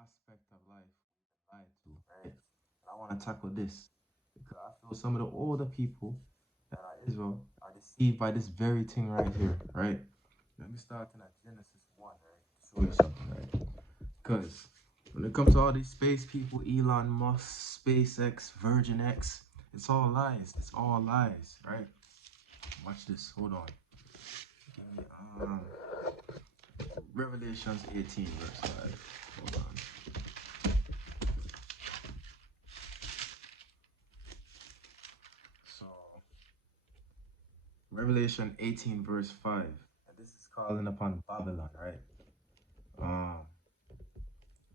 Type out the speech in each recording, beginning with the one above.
aspect of life we've been lied to, right? And I want to tackle this because I feel some of the older people that are Israel are deceived by this very thing right here, right? Let me start in at Genesis 1, right? To show you something, right? Because when it comes to all these space people, Elon Musk, SpaceX, Virgin X, it's all lies. It's all lies, right? Watch this. Hold on. Okay, Revelations 18, verse 5. Hold on. So, Revelation 18, verse 5. And this is calling upon Babylon, right? Um,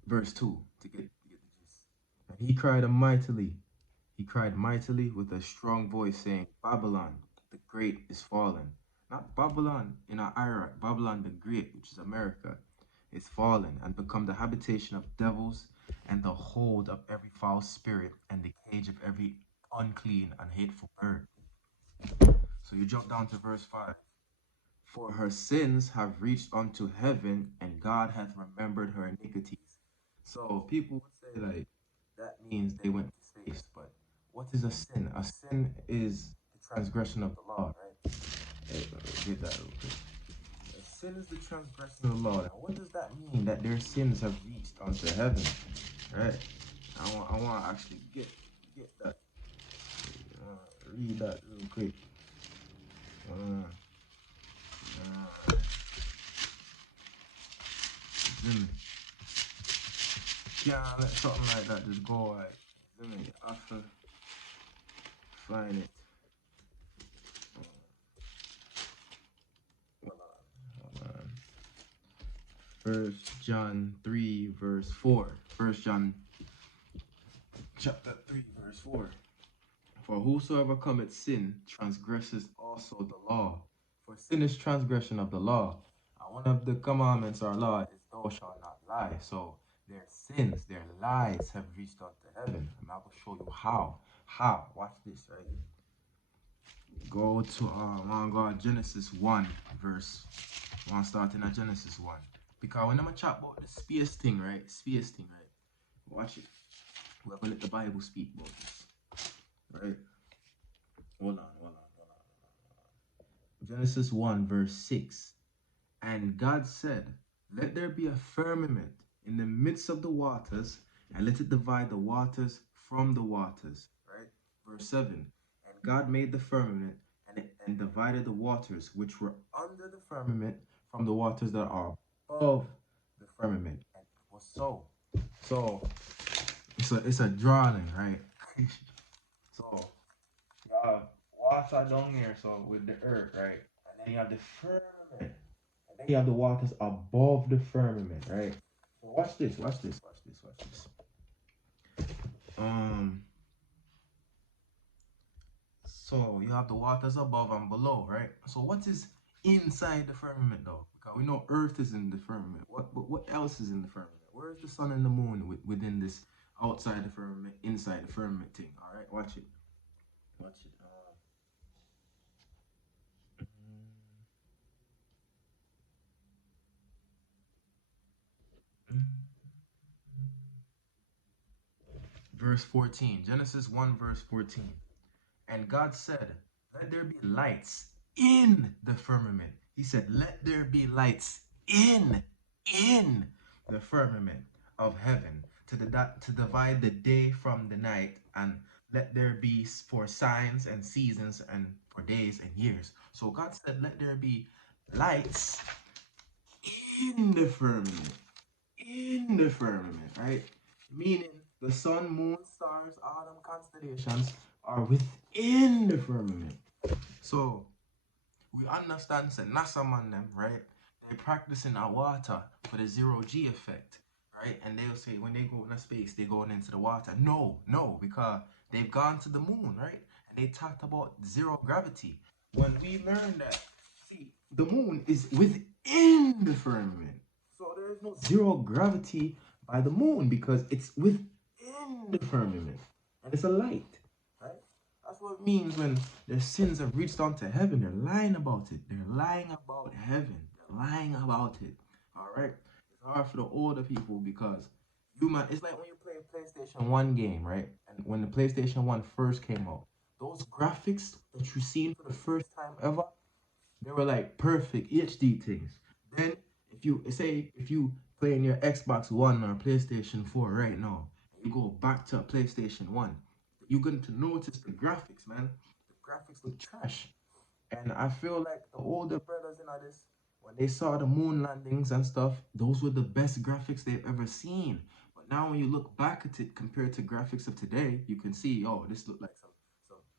Verse 2, to get the gist. And he cried mightily with a strong voice, saying, Babylon, the great is fallen. Not Babylon in Iraq, Babylon the great, which is America, is fallen and become the habitation of devils and the hold of every foul spirit and the cage of every unclean and hateful bird. So you jump down to verse 5. For her sins have reached unto heaven, and God hath remembered her iniquities. So people would say, like, that means they went to space. But what is a sin? A sin is the transgression of the law, right? Hey, get that real quick. A sin is the transgression of the law. Now, what does that mean? That their sins have reached unto heaven, right? I want to actually get that. Read that real quick. Uh, uh, mm. Yeah, let something like that just go like, let me have to find it. Hold on. First John 3 verse 4. First John chapter 3 verse 4. For whosoever commits sin transgresses also the law. For sin is transgression of the law. And one of the commandments or law is thou shalt not lie. So their sins, their lies have reached unto heaven. And I will show you how. How? Watch this, right? Go to Genesis 1 verse. I want to start in Genesis 1. Because when I'm a chat about the space thing, right? Space thing, right? Watch it. We're gonna let the Bible speak about this. Right? Hold on. Genesis 1 verse 6. And God said, let there be a firmament in the midst of the waters, and let it divide the waters from the waters. Right? Verse 7. And God made the firmament and divided the waters which were under the firmament from the waters that are above the firmament. And it was so. So it's a drawing, right? So water down here, so with the earth, right? And then you have the firmament. And then you have the waters above the firmament, right? So watch this. Um, so you have the waters above and below, right? So what is inside the firmament though? Because we know Earth is in the firmament. What else is in the firmament? Where is the sun and the moon within this outside the firmament, inside the firmament thing? All right, watch it. Watch it. Verse 14. Genesis 1 verse 14. And God said, let there be lights in the firmament. He said, let there be lights in the firmament of heaven to divide the day from the night, and let there be for signs and seasons and for days and years. So God said, let there be lights in the firmament. In the firmament, right? Meaning the sun, moon, stars, all them constellations are within the firmament. So we understand that NASA man them, right? They practicing our water for the zero G effect, right? And they'll say when they go into space, they going into the water. No, because they've gone to the moon, right? And they talked about zero gravity. When we learned that, see, the moon is within the firmament. So there is no zero gravity by the moon because it's within the firmament. And it's a light, right? That's what it means when their sins have reached unto heaven. They're lying about it. They're lying about heaven. They're lying about it. All right? It's hard for the older people because You man, it's like when you play a PlayStation 1 game, right? And when the PlayStation 1 first came out, those graphics that you seen for the first time ever, they were like perfect HD things. Then if you playing your Xbox One or PlayStation 4 right now, you go back to PlayStation 1, you're going to notice the graphics, man. The graphics look trash. And I feel like the older brothers in all this, when they saw the moon landings and stuff, those were the best graphics they've ever seen. But now when you look back at it compared to graphics of today, you can see, oh, this look like some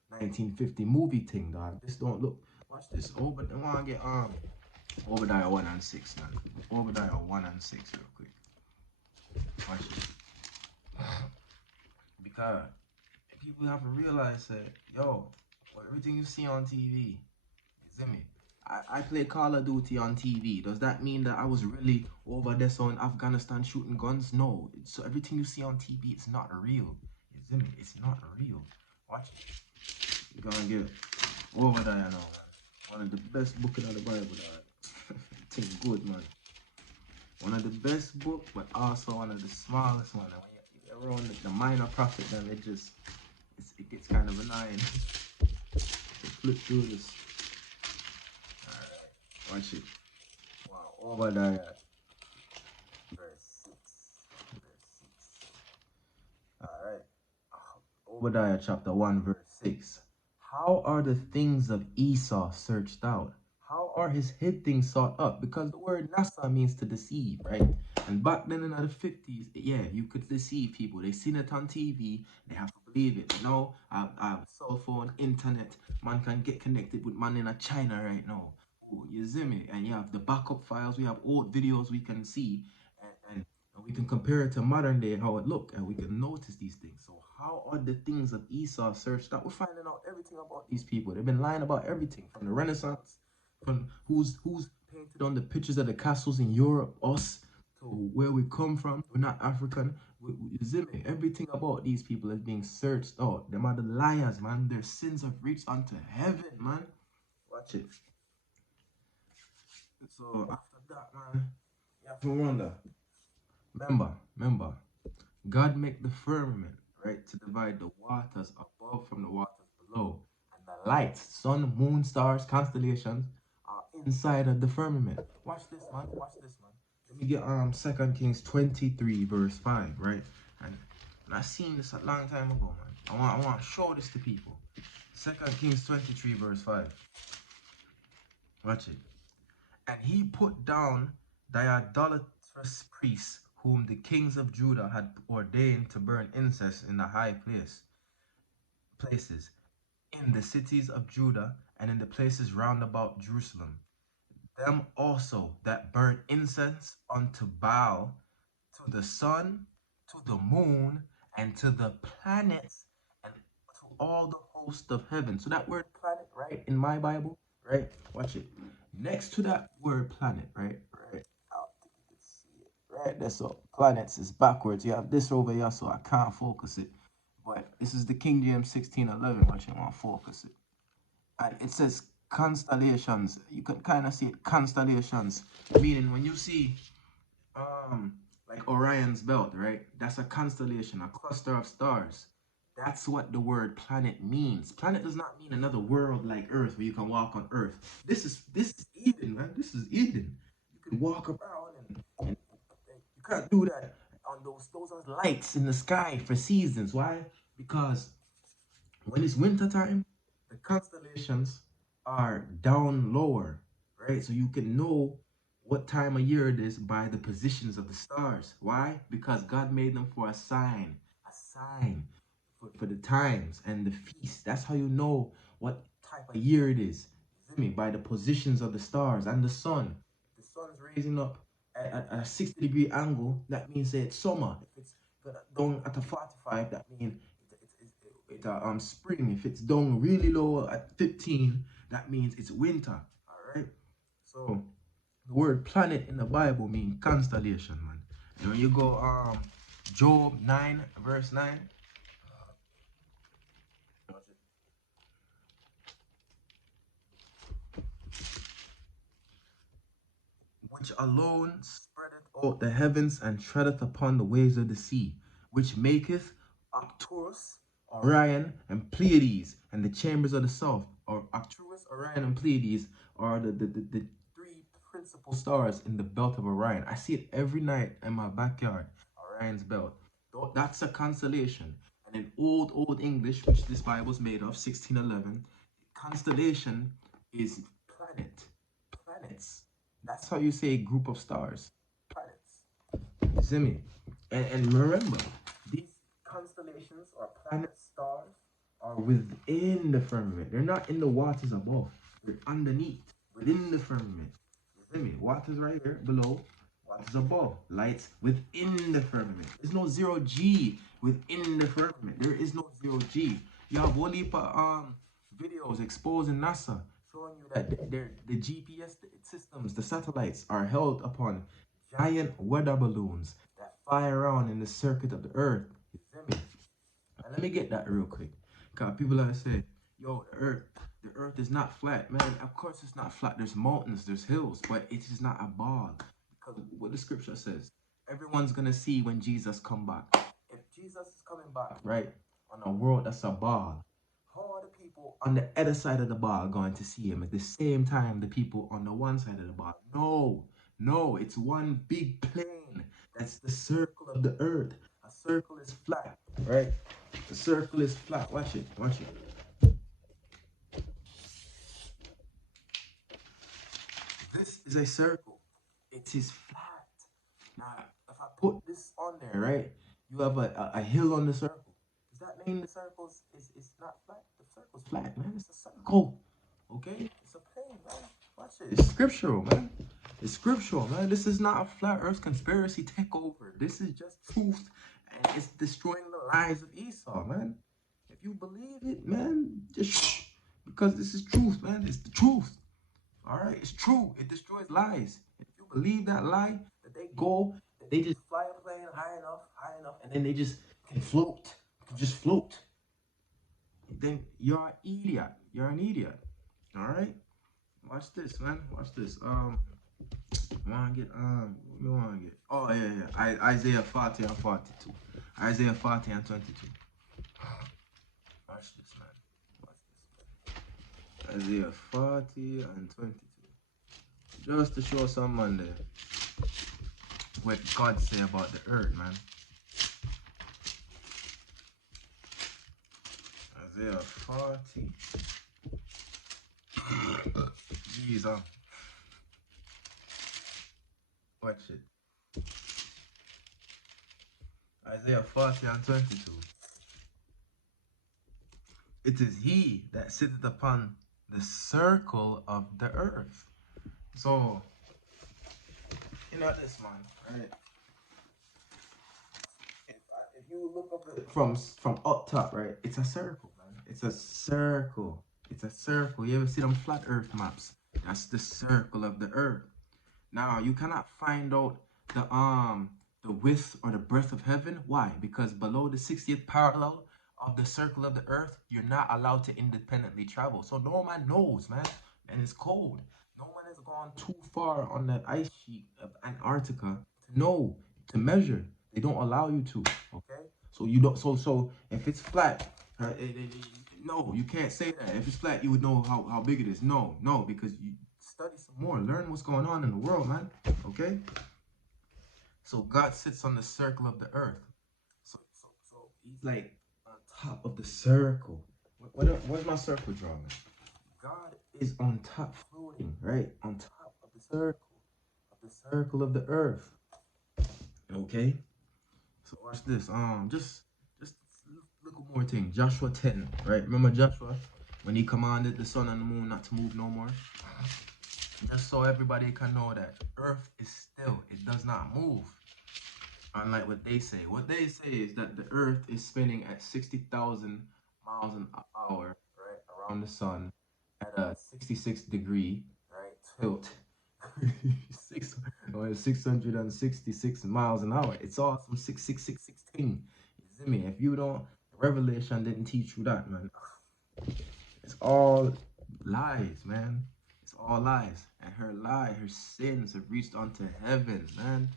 1950 movie thing, dog. This don't look. Watch this. Oh, but I want to get Obadiah 1 and 6, man. Obadiah 1 and 6 real quick. Watch it. Because people have to realize that, yo, everything you see on TV, you see me? I play Call of Duty on TV. Does that mean that I was really over there so in Afghanistan shooting guns? No. So everything you see on TV, it's not real. You see me? It's not real. Watch it. You're gonna get Obadiah now, man. One of the best books in the Bible, dog. Think good, man. One of the best books, but also one of the smallest one. And when you're around the minor prophet, then it gets kind of annoying. So flip through this. Alright, watch it. Wow, Obadiah, verse 6. Verse 6. Alright. Obadiah chapter 1, verse 6. How are the things of Esau searched out? How are his hid things sought up? Because the word Nasa means to deceive, right? And back then in the 50s, yeah, you could deceive people. They seen it on TV, they have to believe it. Now, I have cell phone, internet, man can get connected with man in a China right now. Oh, you see me? And you have the backup files, we have old videos we can see, and we can compare it to modern day how it look, and we can notice these things. So how are the things of Esau searched out? We're finding out everything about these people. They've been lying about everything from the Renaissance, from who's painted on the pictures of the castles in Europe, us, to where we come from. We're not African. Everything about these people is being searched out. Them are the liars, man. Their sins have reached unto heaven, man. Watch it. So after that, man, you have to wonder. Remember, God make the firmament, right, to divide the waters above from the waters below. And the lights, sun, moon, stars, constellations are inside of the firmament. Watch this, man. Watch this, man. Let me get 2 Kings 23, verse 5, right? And I seen this a long time ago, man. I want to show this to people. 2 Kings 23, verse 5. Watch it. And he put down the idolatrous priests whom the kings of Judah had ordained to burn incense in the high places, in the cities of Judah, and in the places round about Jerusalem. Them also that burn incense unto Baal, to the sun, to the moon, and to the planets, and to all the host of heaven. So that word planet, right, in my Bible, right? Watch it. Next to that word planet, right? Right. I don't think you can see it. Right. That's all. Planets is backwards. You have this over here, so I can't focus it. But this is the King James 1611, but you want to focus it. And it says constellations. You can kind of see it, constellations. Meaning when you see like Orion's belt, right? That's a constellation, a cluster of stars. That's what the word planet means. Planet does not mean another world like Earth where you can walk on Earth. This is Eden, man. This is Eden. You can walk around and you can't do that on those are lights in the sky for seasons. Why? Because when it's winter time, the constellations are down lower, right? So you can know what time of year it is by the positions of the stars. Why? Because God made them for a sign for the times and the feasts. That's how you know what type of year it is. You see me? By the positions of the stars and the sun. If the sun's raising up at a 60-degree angle, that means that it's summer. If it's down at a 45, that means it's spring. If it's down really low at 15, that means it's winter. All right. So the word planet in the Bible means constellation, man. And when you go Job 9 verse 9, which alone spread spreadeth out the heavens and treadeth upon the waves of the sea, which maketh Arcturus, Orion, and Pleiades, and the chambers of the south, or Arcturus, Orion, and Pleiades are the three principal stars in the belt of Orion. I see it every night in my backyard, Orion's belt. That's a constellation. And in old English, which this Bible's made of, 1611, constellation is planets. That's how you say group of stars. Planets. You see me? And remember, these constellations or planet stars are within the firmament. They're not in the waters above. They're underneath, within the firmament. You see me? Waters right here below, waters above. Lights within the firmament. There's no zero G within the firmament. There is no zero G. You have one heap of videos exposing NASA, showing you that the GPS systems, the satellites, are held upon giant weather balloons that fly around in the circuit of the earth. You feel me? And let me get that real quick. Because people are say, yo, the earth is not flat. Man, of course it's not flat. There's mountains, there's hills, but it is not a bog. Because what the scripture says, everyone's going to see when Jesus come back. If Jesus is coming back, right, on a world that's a bog, how are the people on the other side of the bog going to see him at the same time the people on the one side of the bog? No, it's one big plane. That's the circle of the earth. A circle is flat, right? The circle is flat. Watch it. This is a circle. It is flat. Now, if I put this on there, right, you have a hill on the circle. Does that mean the circle is not flat? The circle's flat, man. It's a circle. Okay? It's a plane, man. Watch it. It's scriptural, man. It's scriptural, man. This is not a flat earth conspiracy takeover. This is just truth, and it's destroying the lives of Esau, man. If you believe it, man, just shh. Because this is truth, man. It's the truth. All right, it's true. It destroys lies. If you believe that lie, that they just fly a plane high enough, and then they just can float, just float. Then you're an idiot. You're an idiot. All right. Watch this, man. Watch this. Wanna get what we wanna get? Oh yeah. Isaiah 40 and 42. Isaiah 40 and 22. Watch this, man. Watch this. Isaiah 40 and 22. Just to show some man there what God say about the earth, man. Isaiah 40. Jesus. Watch it. Isaiah 40 and 22. It is he that sitteth upon the circle of the earth. So, you know this, man, right? If you look up at it from up top, right? It's a circle, man. It's a circle. It's a circle. You ever see them flat earth maps? That's the circle of the earth. Now, you cannot find out the width or the breadth of heaven. Why? Because below the 60th parallel of the circle of the earth, you're not allowed to independently travel. So no man knows, man. And it's cold. No one has gone too far on the ice sheet of Antarctica to know, to measure. They don't allow you to. Okay? So you don't. So if it's flat, no, you can't say that. If it's flat, you would know how big it is. No, because you study some more, learn what's going on in the world, man. Okay? So God sits on the circle of the earth. So he's like on top of the circle. Where's my circle drawing? God is on top, floating, right? On top of the circle of the earth. Okay? So watch this. Just look at more thing. Joshua 10, right? Remember Joshua when he commanded the sun and the moon not to move no more? Just so everybody can know that earth is still, it does not move. Unlike what they say. What they say is that the earth is spinning at 60,000 miles an hour, right, around the sun at a 66-degree, right, tilt. 666 miles an hour. It's all from 66616. You see me? If you don't, Revelation didn't teach you that, man. It's all lies, man. It's all lies. And her sins have reached unto heaven, man.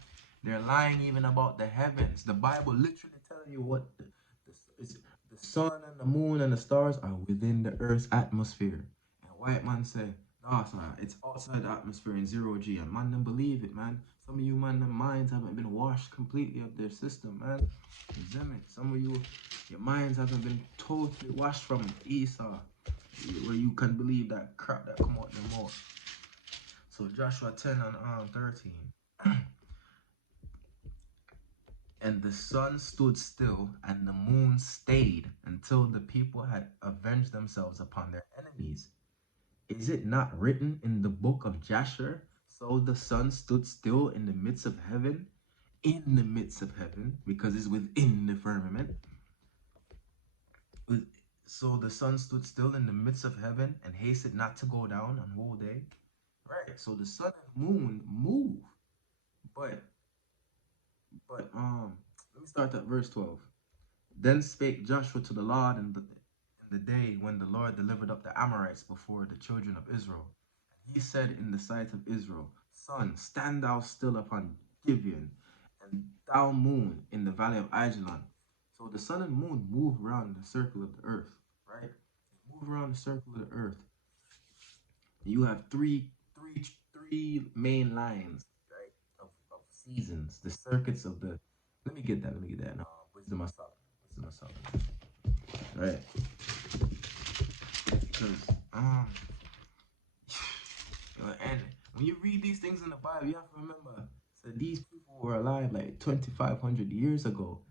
They're lying even about the heavens. The Bible literally telling you what the sun and the moon and the stars are within the earth's atmosphere. And white man say, no, sir, it's outside the atmosphere in zero G. And man, don't believe it, man. Some of you, man, the minds haven't been washed completely of their system, man. Examine. Some of you, your minds haven't been totally washed from Esau, where you can believe that crap that come out the mouth. So Joshua 10 and 13. And the sun stood still, and the moon stayed until the people had avenged themselves upon their enemies. Is it not written in the book of Jasher? So the sun stood still in the midst of heaven, because it's within the firmament. So the sun stood still in the midst of heaven and hasted not to go down on whole day. Right. So the sun and moon move, but let me start at verse 12. Then spake Joshua to the Lord in the day when the Lord delivered up the Amorites before the children of Israel. And he said in the sight of Israel, Sun, stand thou still upon Gibeon, and thou moon in the valley of Ajalon. So the sun and moon move around the circle of the earth, right? They move around the circle of the earth. You have three main lines, right, of seasons, the circuits of the. Let me get that. Wisdom of Solomon. Right. Because and when you read these things in the Bible, you have to remember that these people were alive like 2,500 years ago,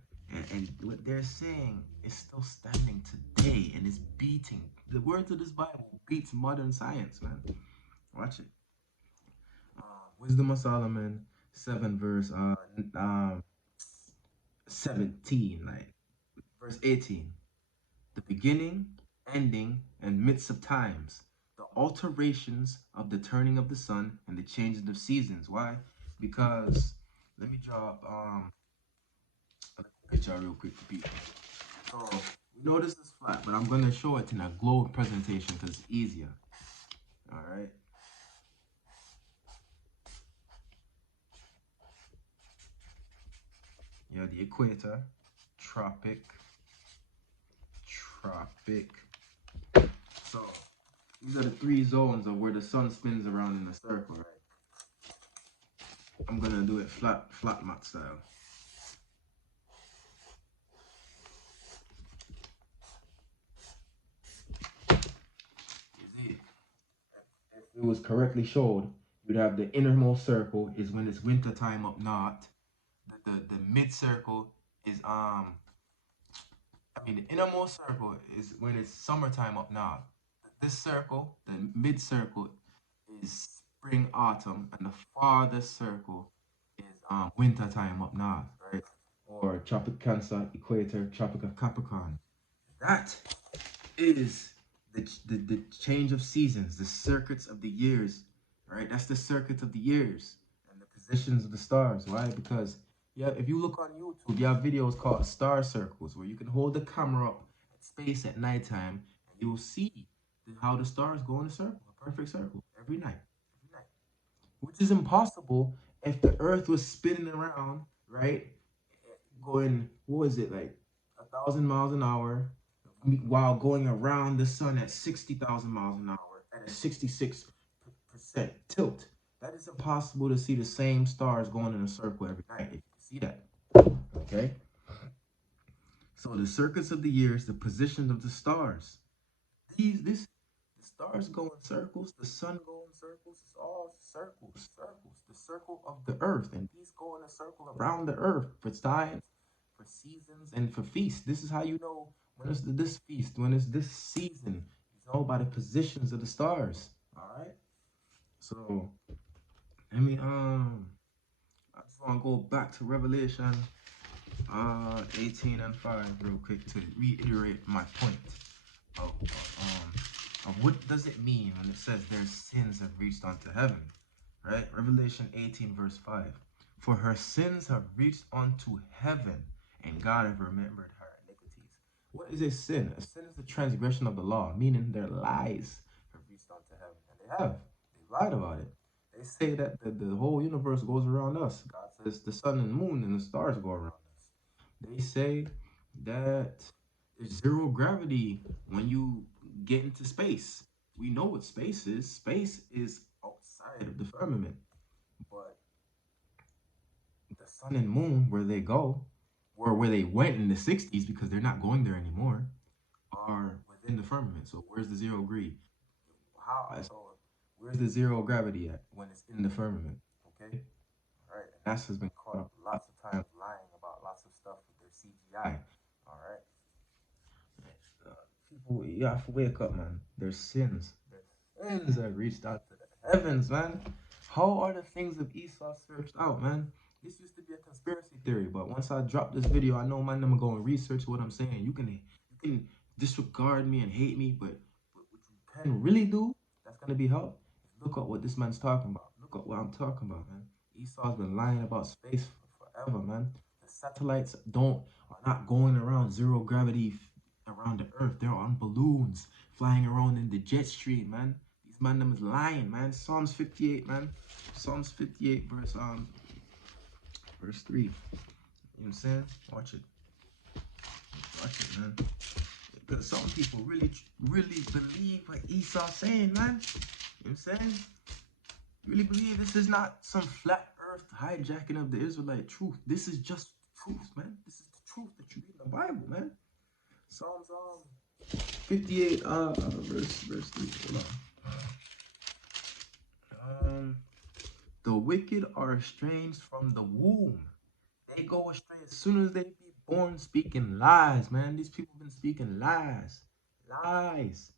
and what they're saying is still standing today, and it's beating the words of this Bible beats modern science, man. Watch it. Wisdom of Solomon 7 verse 17, like verse 18. The beginning, ending, and midst of times, the alterations of the turning of the sun and the changes of seasons. Why? Because let me drop a picture real quick for people. So we know this is flat, but I'm gonna show it in a globe presentation because it's easier. All right. You have the equator, tropic. So these are the three zones of where the sun spins around in a circle, right? I'm gonna do it flat mat style. You see, if it was correctly showed, you'd have the innermost circle is when it's winter time up north. The mid circle is the innermost circle is when it's summertime up north. This circle, the mid circle, is spring, autumn, and the farthest circle is winter time up north, right? Or Tropic Cancer, Equator, Tropic of Capricorn. That is the change of seasons, the circuits of the years, right? That's the circuits of the years and the positions of the stars. Why? Because if you look on YouTube, you have videos called star circles where you can hold the camera up at space at nighttime and you will see how the stars go in a circle, a perfect circle, every night, which is impossible if the Earth was spinning around, right, going, what was it, like 1,000 miles an hour, while going around the sun at 60,000 miles an hour at a 66% tilt. That is impossible to see the same stars going in a circle every night. If you can see that, okay? So the circuits of the years, the positions of the stars. The stars go in circles, the sun go in circles. It's all circles. The circle of the earth, and these go in a circle around the earth for times, for seasons, and for feasts. This is how you know when it's this feast, when it's this season. You know by the positions of the stars. All right. So I just want to go back to Revelation 18 and 5 real quick to reiterate my point of what does it mean when it says their sins have reached unto heaven, right? Revelation 18 verse 5. For her sins have reached unto heaven, and God have remembered her iniquities. What is a sin? A sin is the transgression of the law, meaning their lies have reached unto heaven, and they have. They lied about it. They say that the whole universe goes around us. God says the sun and moon and the stars go around us. They say that there's zero gravity when you get into space. We know what space is. Space is outside of the firmament. But the sun and moon, where they go, or where they went in the 60s, because they're not going there anymore, are within the firmament. So where's the zero gravity? How? So where's the zero gravity at when it's in the firmament? Okay, all right. And NASA's been caught up lots of times lying about lots of stuff with their CGI. All right. People, you have to wake up, man. There's sins. There's sins that reached out to the heavens, man. How are the things of Esau searched out, man? This used to be a conspiracy theory, but once I drop this video, I know, man, I'm gonna go and research what I'm saying. You can disregard me and hate me, but what you can really do, that's gonna be help. Look at what this man's talking about. Look at what I'm talking about, man. Esau's been lying about space for forever, man. The satellites are not going around zero gravity around the earth. They're on balloons flying around in the jet stream, man. These man them is lying, man. Psalms 58, man. Psalms 58 verse 3. You know what I'm saying? Watch it. Watch it, man. Because some people really believe what Esau's saying, man. You know what I'm saying? Really believe this is not some flat earth hijacking of the Israelite truth. This is just truth, man. This is the truth that you read in the Bible, man. Psalms 58 verse 3. Hold on. The wicked are estranged from the womb. They go astray as soon as they be born, speaking lies, man. These people been speaking lies. Lies.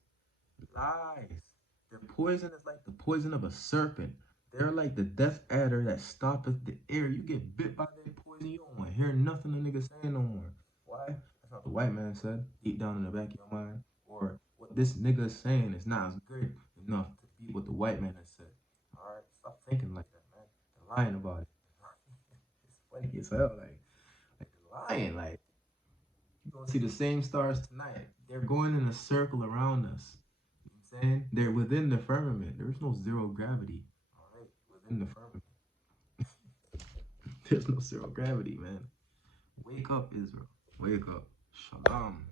Their poison is like the poison of a serpent. They're like the death adder that stoppeth the air. You get bit by their poison, you don't want to hear nothing the nigga saying no more. Why? That's not what the white man said, deep down in the back of your mind. Or what this nigga is saying is not as good enough to beat what the white man has said. Alright, stop thinking like that, man. They're lying about it. It's funny as hell, like they're lying, like you're gonna see the same stars tonight. They're going in a circle around us. You know what I'm saying? They're within the firmament. There's no zero gravity. Alright? Within the firmament. There's no zero gravity, man. Wake up, Israel. Wake up. Shalom.